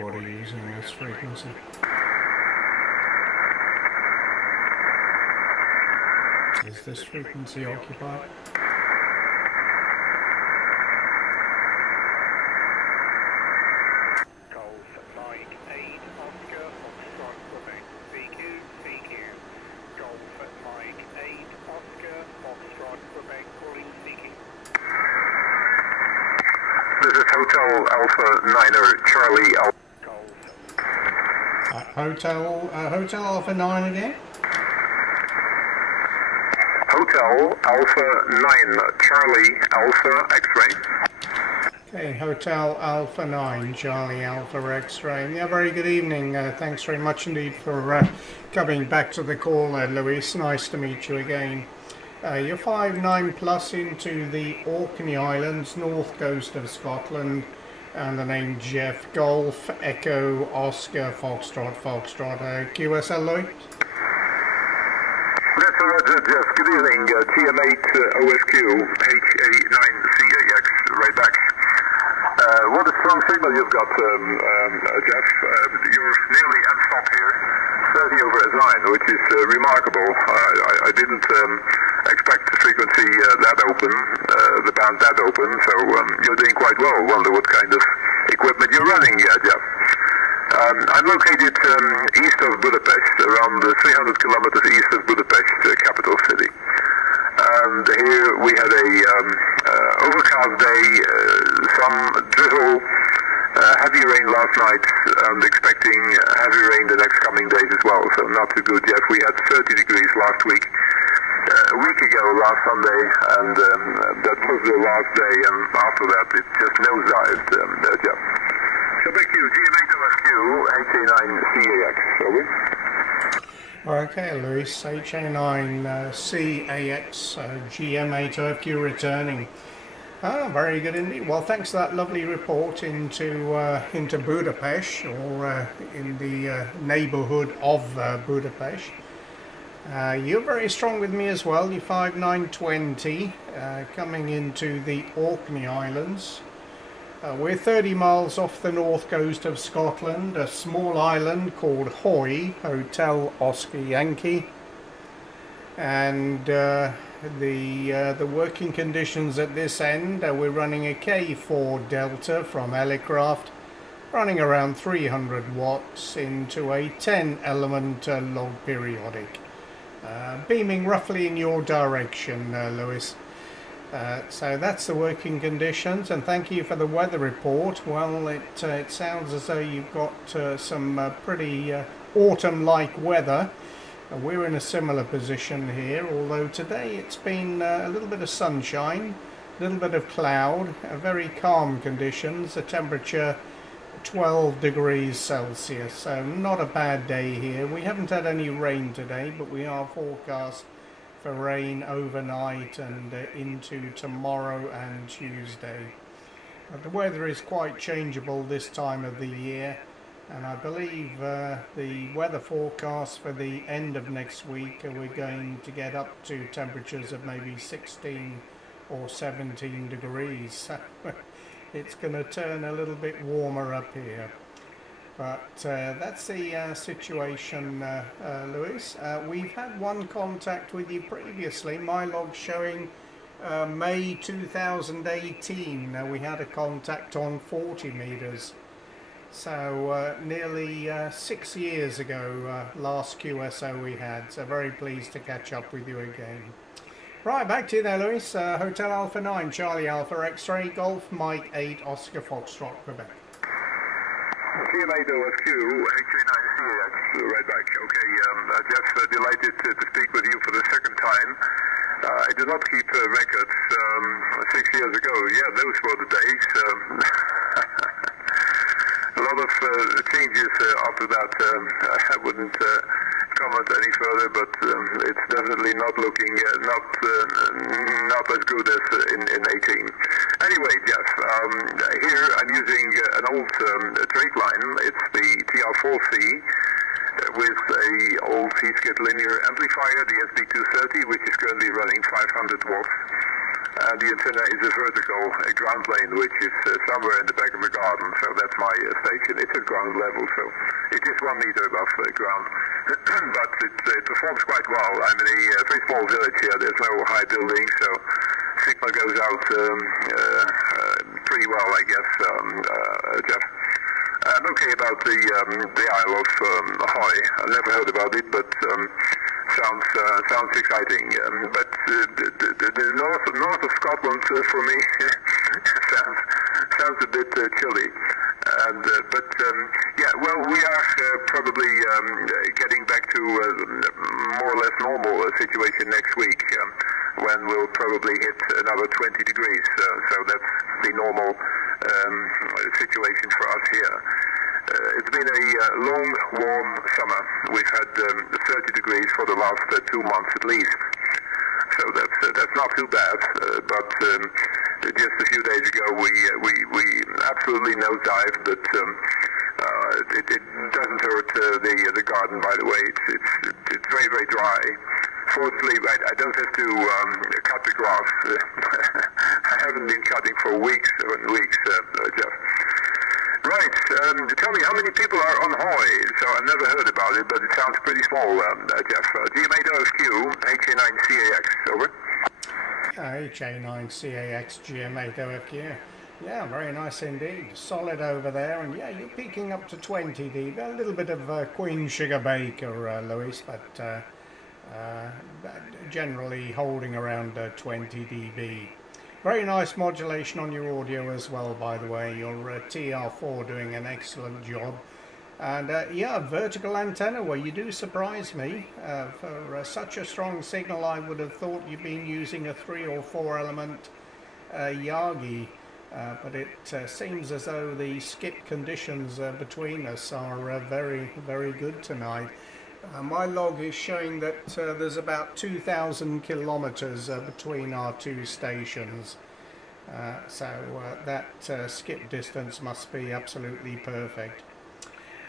everybody using this frequency. Is this frequency occupied? Hotel Alpha 9er Charlie Hotel Alpha 9 again? Hotel Alpha 9 Charlie Alpha X-ray. Okay, Hotel Alpha 9 Charlie Alpha X-ray. Yeah, very good evening. Thanks very much indeed for coming back to the call, Louis. Nice to meet you again. You're 5-9 plus into the Orkney Islands, north coast of Scotland, and the name Jeff Golf Echo Oscar Foxtrot QSL Louis. That's Roger, Jeff. Good evening. GM8OFQ HA9CAX, right back. What a strong signal you've got, Jeff. You're nearly end-stop here, 30 over S9, which is remarkable. I didn't expect the frequency that open, the band that open, so you're doing quite well. Wonder what kind of equipment you're running, Jeff. I'm located east of Budapest, around 300 kilometers east of Budapest, capital city. And here we had a overcast day, some drizzle, heavy rain last night, and expecting heavy rain the next coming days as well, so not too good, Jeff. We had 30 degrees last week. A week ago, last Sunday, and that was the last day, and after that it just nosedived, Jeff. So back to you, GM8OFQ, HA9CAX, over. Okay, Louis, HA9CAX, GM8OFQ returning. Very good indeed. Well, thanks for that lovely report into Budapest, or in the neighbourhood of Budapest. You're very strong with me as well. You're 5-9-20, coming into the Orkney Islands. We're 30 miles off the north coast of Scotland, a small island called Hoy, Hotel Oscar Yankee. And the working conditions at this end, we're running a K4 Delta from Elecraft, running around 300 watts into a 10 element log periodic. Beaming roughly in your direction, Louis. So that's the working conditions, and thank you for the weather report. Well, it sounds as though you've got some pretty autumn-like weather. We're in a similar position here, although today it's been a little bit of sunshine, a little bit of cloud, very calm conditions, a temperature 12 degrees Celsius, so not a bad day here. We haven't had any rain today, but we are forecast for rain overnight and into tomorrow and Tuesday. The weather is quite changeable this time of the year, and I believe the weather forecast for the end of next week, we're going to get up to temperatures of maybe 16 or 17 degrees. It's going to turn a little bit warmer up here. But that's the situation, Louis. We've had one contact with you previously. My log showing May 2018. We had a contact on 40 meters. So nearly 6 years ago, last QSO we had. So very pleased to catch up with you again. Right, back to you there, Louis. Hotel Alpha 9, Charlie Alpha X-ray, Golf, Mike 8, Oscar Foxtrot, Quebec. GM8OFQ, HA9CAX, right back. Okay, Jeff, delighted to speak with you for the second time. I did not keep records 6 years ago. Yeah, those were the days. A lot of changes after that. I wouldn't comment any further, but it's definitely not looking not as good as in 18. Anyway, Jeff, here I'm using an old trade line. It's the TR4C with a old Heathkit linear amplifier, the SB230, which is currently running 500 watts. And the antenna is a vertical ground plane, which is somewhere in the back of the garden. So that's my station. It's at ground level, so it is 1 meter above ground. But it performs quite well. I'm in a very small village here. There's no high building, so signal goes out pretty well, I guess, Jeff. I'm okay about the Isle of Hoy. I've never heard about it, but sounds exciting. But the north of Scotland for me sounds a bit chilly. And yeah, well, we are probably getting back to more or less normal situation next week, when we'll probably hit another 20 degrees. So that's the normal situation for us here. It's been a long, warm summer. We've had 30 degrees for the last 2 months at least. So that's not too bad. But just a few days ago, we absolutely nosedived. But it doesn't hurt the garden, by the way. It's very, very dry. Fortunately, I don't have to cut the grass. I haven't been cutting for weeks and weeks, Jeff. Right, tell me, how many people are on Hoy? So I've never heard about it, but it sounds pretty small, Jeff. GM8OFQ, HA9CAX, over. HA9CAX, GM8OFQ. Yeah, very nice indeed. Solid over there, and yeah, you're peaking up to 20 dB. A little bit of Queen Sugar Baker, Louis, but generally holding around 20 dB. Very nice modulation on your audio as well, by the way. Your TR4 doing an excellent job. And yeah, vertical antenna, well, you do surprise me. For such a strong signal, I would have thought you've been using a 3 or 4 element Yagi. But it seems as though the skip conditions between us are very, very good tonight. My log is showing that there's about 2,000 kilometers between our two stations. So that skip distance must be absolutely perfect.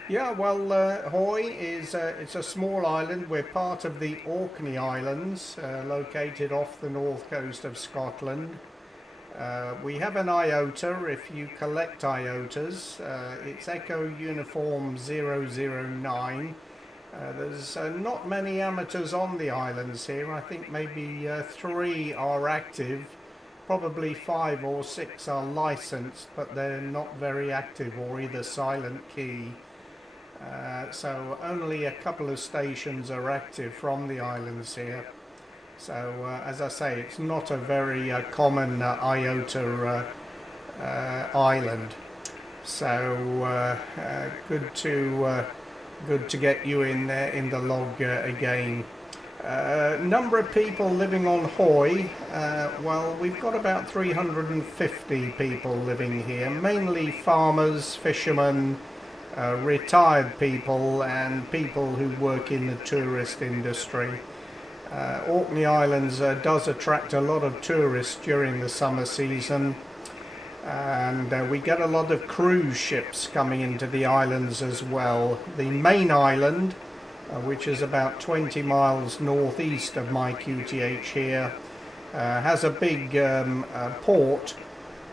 Yeah, well, Hoy is it's a small island. We're part of the Orkney Islands, located off the north coast of Scotland. We have an IOTA. If you collect IOTAs, it's Echo Uniform 009. There's not many amateurs on the islands here. I think maybe 3 are active, probably 5 or 6 are licensed, but they're not very active or either silent key. So only a couple of stations are active from the islands here. So as I say, it's not a very common IOTA island. So good to get you in there in the log again. Number of people living on Hoy, well, we've got about 350 people living here, mainly farmers, fishermen, retired people and people who work in the tourist industry. Orkney Islands does attract a lot of tourists during the summer season, and we get a lot of cruise ships coming into the islands as well. The main island, which is about 20 miles northeast of my QTH here, has a big port.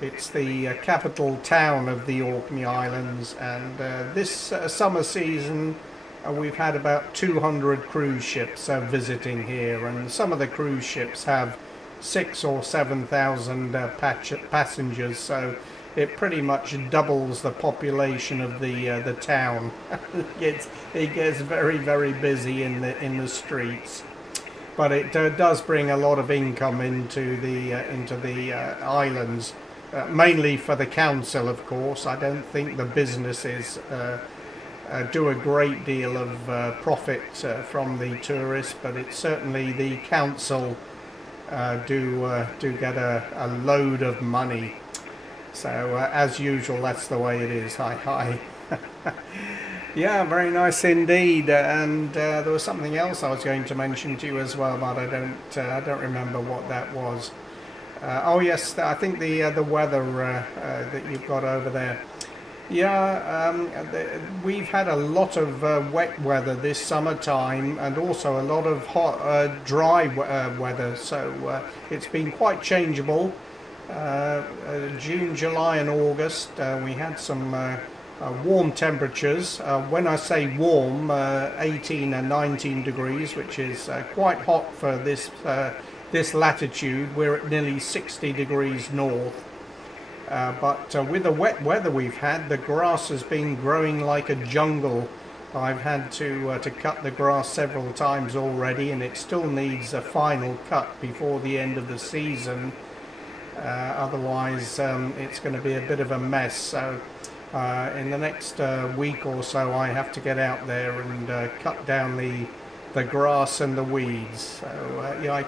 It's the capital town of the Orkney Islands, and this summer season we've had about 200 cruise ships visiting here, and some of the cruise ships have 6,000 or 7,000 passengers, so it pretty much doubles the population of the town. it gets very, very busy in the streets, but it does bring a lot of income into the islands, mainly for the council, of course. I don't think the businesses do a great deal of profit from the tourists, but it's certainly the council do get a load of money. So as usual, that's the way it is. Hi. Yeah, very nice indeed. And there was something else I was going to mention to you as well, but I don't remember what that was. Oh yes, I think the weather that you've got over there. Yeah, we've had a lot of wet weather this summertime, and also a lot of hot, dry weather. So it's been quite changeable. June, July, and August, we had some warm temperatures. When I say warm, 18 and 19 degrees, which is quite hot for this latitude. We're at nearly 60 degrees north. But with the wet weather we've had, the grass has been growing like a jungle. I've had to cut the grass several times already, and it still needs a final cut before the end of the season. Otherwise, it's going to be a bit of a mess. So in the next week or so, I have to get out there and cut down the grass and the weeds. So yeah, I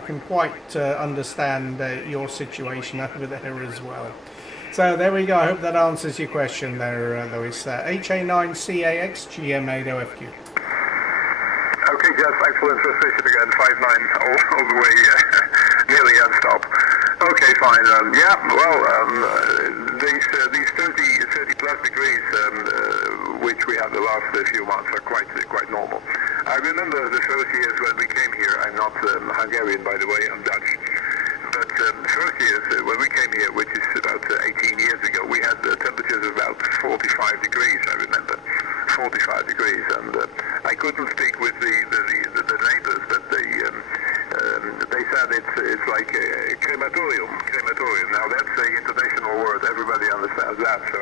can quite understand your situation over there as well. So there we go. I hope that answers your question there, Louis. HA9CAX GM8OFQ. Okay, Jeff, excellent transmission again, 5-9 all the way, nearly end stop. Okay, fine. Yeah, well, these 30 plus degrees, which we had the last few months, are quite normal. I remember the first years when we came here. I'm not Hungarian, by the way, I'm Dutch. But first years when we came here, which is about 18 years ago, we had temperatures of about 45 degrees, I remember. 45 degrees, and I couldn't speak with the neighbors, but they said it's like a crematorium. Now that's an international word, everybody understands that, so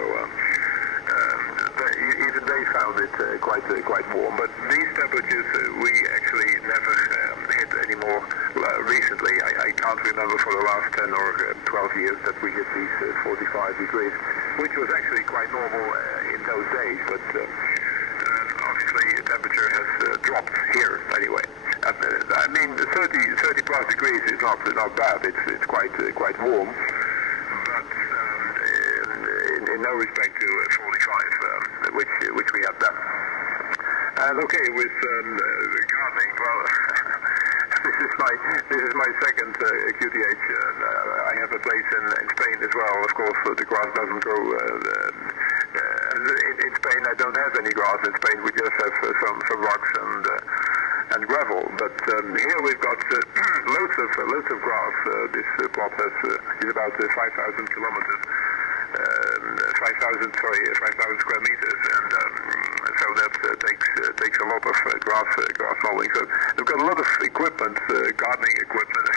even they found it quite warm. But these temperatures we actually never hit anymore recently. I can't remember for the last 10 or 12 years that we hit these 45 degrees, which was actually quite normal in those days, but obviously the temperature has dropped here anyway. I mean, 30 plus degrees is not bad. It's quite warm, but in no respect to 45, which we had then. And okay, with gardening, well, this is my second QTH. I have a place in Spain as well. Of course, the grass doesn't grow. In Spain, I don't have any grass. In Spain, we just have some rocks and gravel. But here we've got loads of grass. This plot is about 5,000 kilometers. 5,000 square meters, and so that takes a lot of grass mowing. So we've got a lot of equipment, gardening equipment.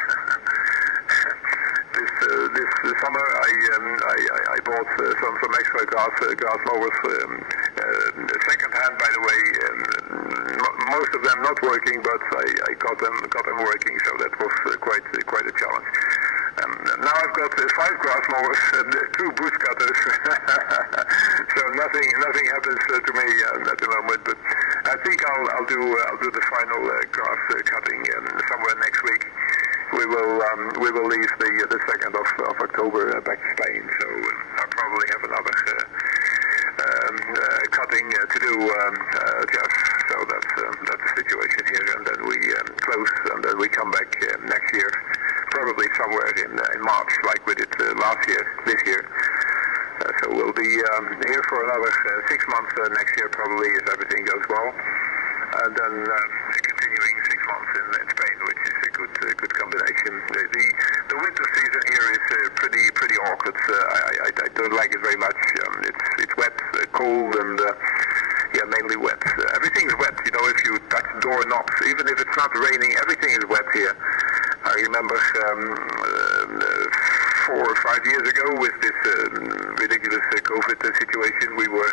This summer I bought some extra grass mowers, second hand, by the way. Most of them not working, but I got them working, so that was quite a challenge. Now I've got 5 grass mowers and 2 bush cutters, so nothing happens to me at the moment. But I think I'll do the final grass cutting somewhere next week. We will leave the 2nd of October back to Spain, so I'll probably have another cutting to do, Jeff. So that's the situation here, and then we close, and then we come back next year. Probably somewhere in March, like we did this year. So we'll be here for another 6 months next year, probably, if everything goes well. And then continuing 6 months in Spain, which is a good combination. The winter season here is pretty awkward. I don't like it very much. It's wet, cold, and mainly wet. Everything's wet. You know, if you touch doorknobs, even if it's not raining, everything is wet here. I remember 4 or 5 years ago with this ridiculous COVID situation, we were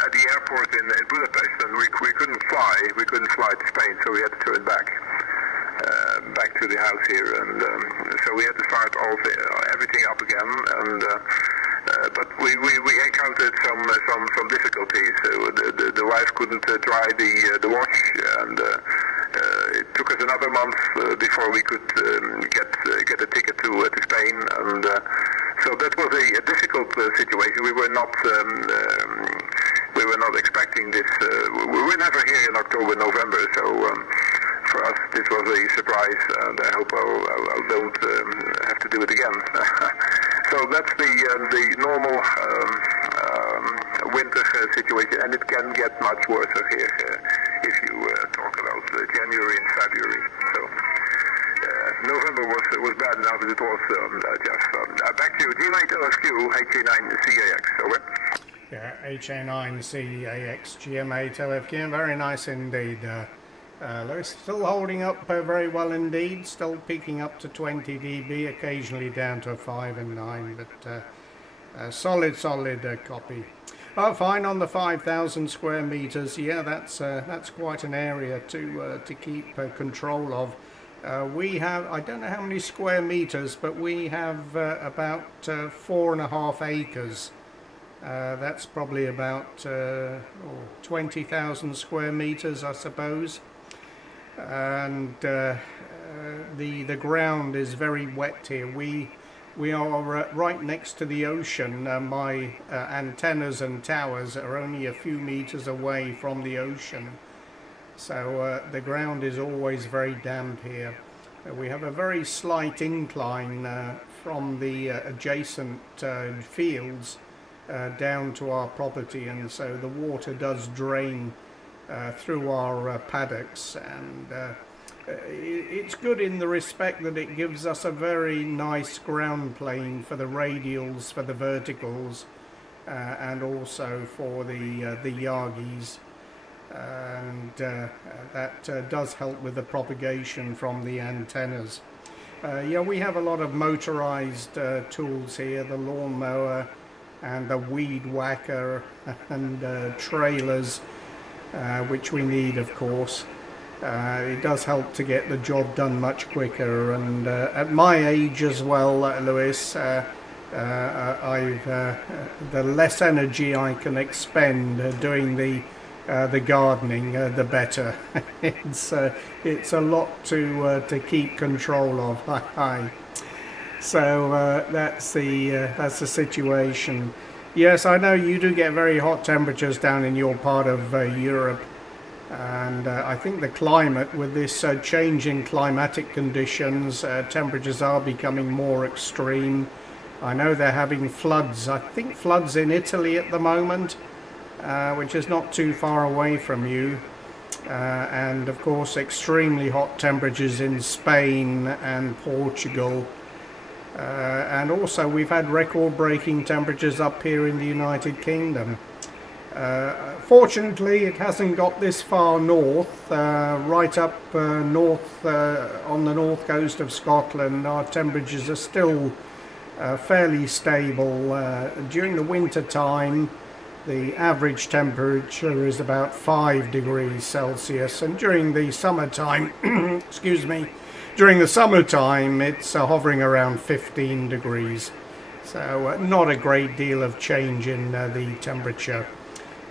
at the airport in Budapest, and we couldn't fly. We couldn't fly to Spain, so we had to turn back to the house here, and so we had to start everything up again. And but we encountered some difficulties. The wife couldn't dry the wash, and it took us another month before we could get a ticket to Spain, and so that was a difficult situation. We were not expecting this. We were never here in October, November, so for us this was a surprise, and I hope I don't have to do it again. So that's the normal winter situation, and it can get much worse here if you talk about January and February. So November was bad enough as it was, Jeff. Back to you. GM8OFQ, HA9CAX. Over. Yeah, HA9CAX, GM8OFQ. Very nice indeed. Lewis, still holding up very well indeed, still peaking up to 20 dB, occasionally down to 5 and 9, but solid copy. Oh, fine on the 5,000 square meters. Yeah, that's quite an area to keep control of. We have, I don't know how many square meters, but we have about 4.5 acres. That's probably about 20,000 square meters, I suppose. And the ground is very wet here. We are right next to the ocean. My antennas and towers are only a few meters away from the ocean, so the ground is always very damp here. We have a very slight incline from the adjacent fields down to our property, and so the water does drain through our paddocks, and it's good in the respect that it gives us a very nice ground plane for the radials, for the verticals, and also for the Yagis, and that does help with the propagation from the antennas. Yeah, we have a lot of motorized tools here, the lawnmower and the weed whacker and trailers, which we need, of course. It does help to get the job done much quicker, and at my age as well, Lewis, the less energy I can expend doing the gardening, the better. It's a lot to keep control of. So that's the situation. Yes, I know you do get very hot temperatures down in your part of Europe, and I think the climate, with this change in climatic conditions, temperatures are becoming more extreme. I know they're having floods. I think floods in Italy at the moment, which is not too far away from you, and of course extremely hot temperatures in Spain and Portugal. And also we've had record-breaking temperatures up here in the United Kingdom. Fortunately, it hasn't got this far north. Right up north on the north coast of Scotland, our temperatures are still fairly stable. During the winter time, the average temperature is about 5 degrees Celsius, and during the summertime, excuse me, during the summertime it's hovering around 15 degrees. So not a great deal of change in the temperature.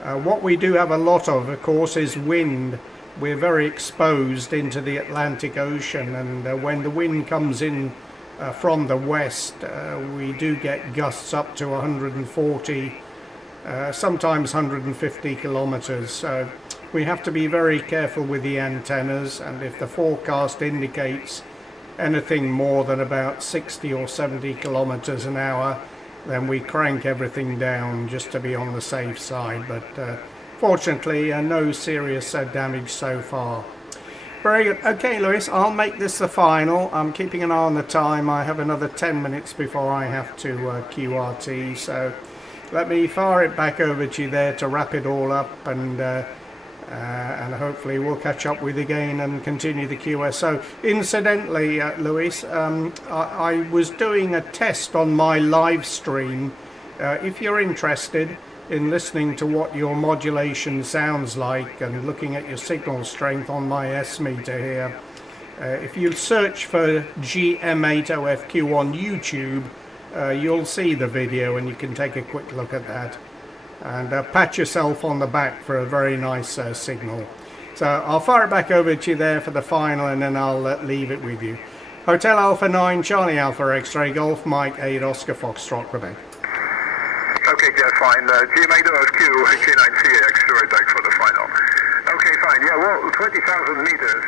What we do have a lot of course, is wind. We're very exposed into the Atlantic Ocean, and when the wind comes in from the west, we do get gusts up to 140, sometimes 150 kilometers. So we have to be very careful with the antennas, and if the forecast indicates anything more than about 60 or 70 kilometers an hour, then we crank everything down just to be on the safe side. But fortunately, no serious damage so far. Very good. Okay, Lewis, I'll make this the final. I'm keeping an eye on the time. I have another 10 minutes before I have to QRT, so let me fire it back over to you there to wrap it all up, and hopefully we'll catch up with you again and continue the QSO. Incidentally, Lewis, I was doing a test on my live stream. If you're interested in listening to what your modulation sounds like and looking at your signal strength on my S-meter here, if you search for GM8OFQ on YouTube, you'll see the video and you can take a quick look at that. And pat yourself on the back for a very nice signal. So I'll fire it back over to you there for the final, and then I'll leave it with you. Hotel Alpha 9, Charlie Alpha X-Ray Golf, Mike 8, Oscar Foxtrot, Quebec. Okay, Jeff, fine. GM8OFQ, HA9CAX, right back for the final. Okay, fine. Yeah, well, 20,000 meters,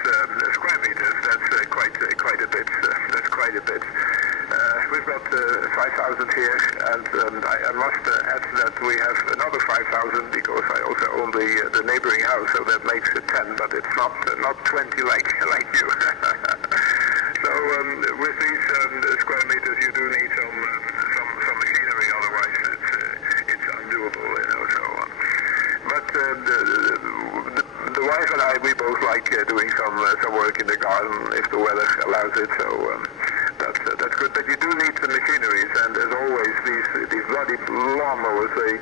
square meters, that's quite a bit. That's quite a bit. we've got 5,000 here, and I must add that we have another 5,000 because I also own the neighboring house, so that makes it 10, but it's not 20 like you. So with these square meters, you do need some machinery, otherwise it's undoable, you know. So, but the wife and I, we both like doing some work in the garden if the weather allows it. So that's good. But you do need the machineries, and as always, these bloody lawnmowers, they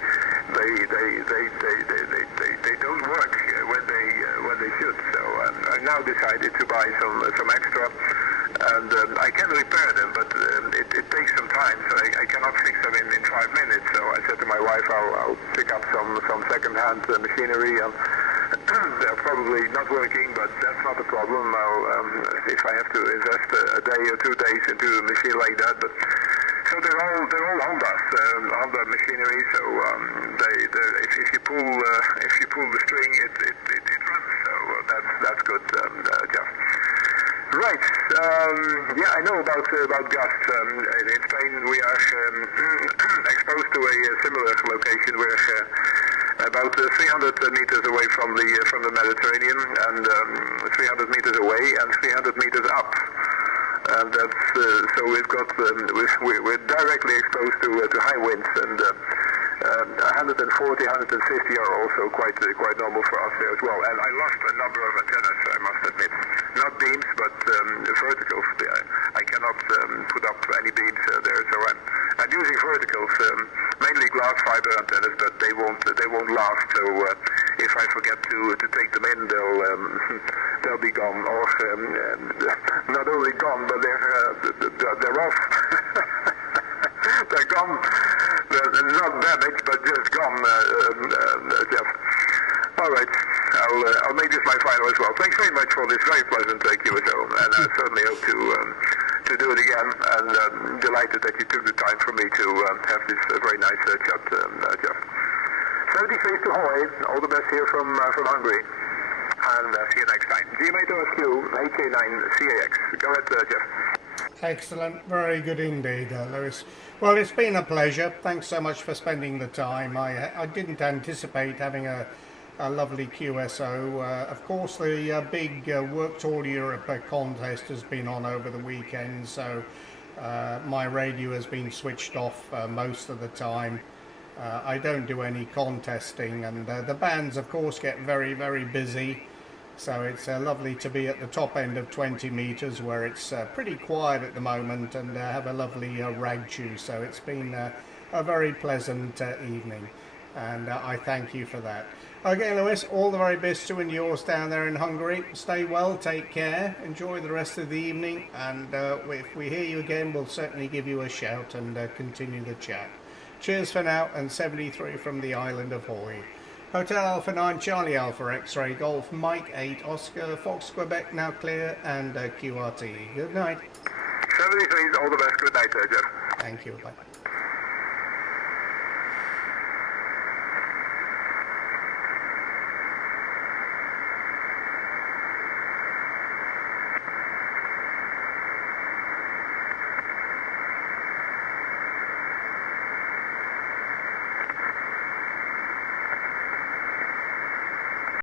don't work when they should. So I now decided to buy some extra, and I can repair them, but it takes some time, so I cannot fix them in 5 minutes. So I said to my wife, I'll pick up some second-hand machinery, and they're probably not working, but that's not a problem. If I have to invest a day or 2 days into a machine like that, but so they're all Honda machinery. So if you pull the string, it runs. So that's good, Jeff. Right. Yeah, I know about gusts. In Spain, we are exposed to a similar location. We're about 300 meters away from the Mediterranean, and 300 meters away and 300 meters up. And that's so we've got we're directly exposed to high winds, and 140, 150 are also quite normal for us there as well. And I lost a number of antennas, I must admit. Not beams, but verticals. I cannot put up any beams there, so I'm using verticals, mainly glass fiber antennas, but they won't last. So if I forget to take them in, they'll be gone, or not only gone, but they're off. They're gone. They're not damaged, but just gone, Jeff. All right. I'll make this my final as well. Thanks very much for this very pleasant QSO, and I certainly hope to do it again. And delighted that you took the time for me to have this very nice chat, Jeff. 73 to Hawaii. All the best here from Hungary. And see you next time. GM8OFQ, HA9CAX. Go ahead, Jeff. Excellent. Very good indeed, Lewis. Well, it's been a pleasure. Thanks so much for spending the time. I didn't anticipate having a lovely QSO. Of course, the big Work Tour Europe contest has been on over the weekend, so my radio has been switched off most of the time. I don't do any contesting, and the bands, of course, get very, very busy. So it's lovely to be at the top end of 20 meters, where it's pretty quiet at the moment, and have a lovely rag chew. So it's been a very pleasant evening, and I thank you for that. Okay, Lewis, all the very best to you and yours down there in Hungary. Stay well, take care, enjoy the rest of the evening, and if we hear you again, we'll certainly give you a shout and continue the chat. Cheers for now, and 73 from the island of Hawaii. Hotel Alpha 9, Charlie Alpha X-Ray Golf, Mike 8, Oscar, Fox Quebec now clear, and QRT. Good night. 73, all the best. Good night, Jeff. Thank you. Bye.